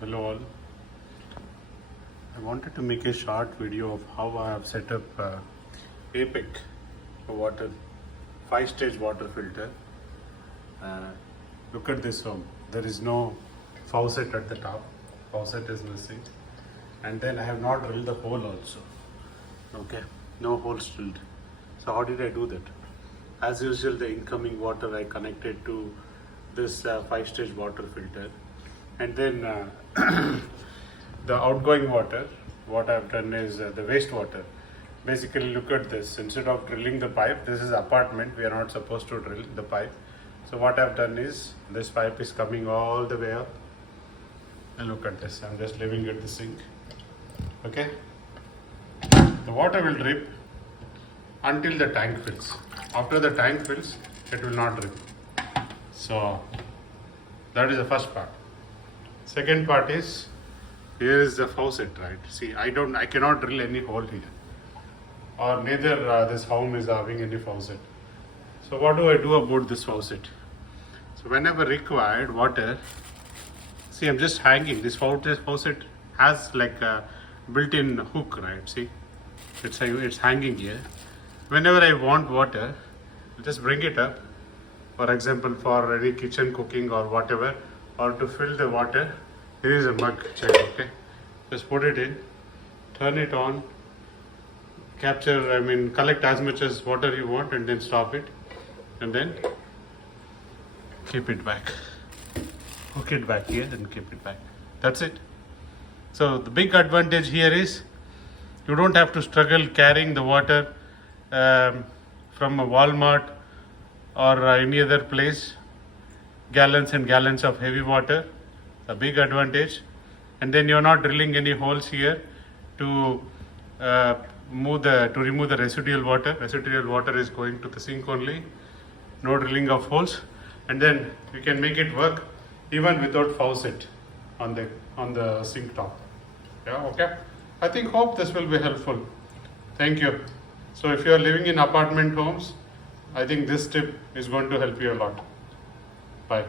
Hello all. I wanted to make a short video of how I have set up APIC water 5-stage water filter. Look at this home. There is no faucet at the top. Faucet is missing. And then I have not drilled the hole also. Okay, no holes drilled. So how did I do that? As usual, the incoming water I connected to this 5-stage water filter. And then the outgoing water, what I've done is the wastewater. Basically, look at this. Instead of drilling the pipe, this is apartment. We are not supposed to drill the pipe. So what I've done is, this pipe is coming all the way up. And look at this. I'm just leaving it the sink. Okay. The water will drip until the tank fills. After the tank fills, it will not drip. So that is the first part. Second part is, here is the faucet, right? See, I cannot drill any hole here, or neither this home is having any faucet. So what do I do about this faucet? So whenever required water, see, I'm just hanging. This faucet has like a built-in hook, right? See, it's hanging here. Whenever I want water, I'll just bring it up. For example, for any kitchen cooking or whatever, or to fill the water, here is a mug, check, okay? Just put it in, turn it on, collect as much as water you want, and then stop it, and then keep it back. Hook it back here, then keep it back. That's it. So the big advantage here is, you don't have to struggle carrying the water from a Walmart or any other place, gallons and gallons of heavy water. A big advantage. And then you're not drilling any holes here to remove the residual water. Residual water is going to the sink only. No drilling of holes. And then you can make it work even without faucet on the sink top. Yeah, okay. Hope this will be helpful. Thank you. So if you are living in apartment homes, I think this tip is going to help you a lot. Bye.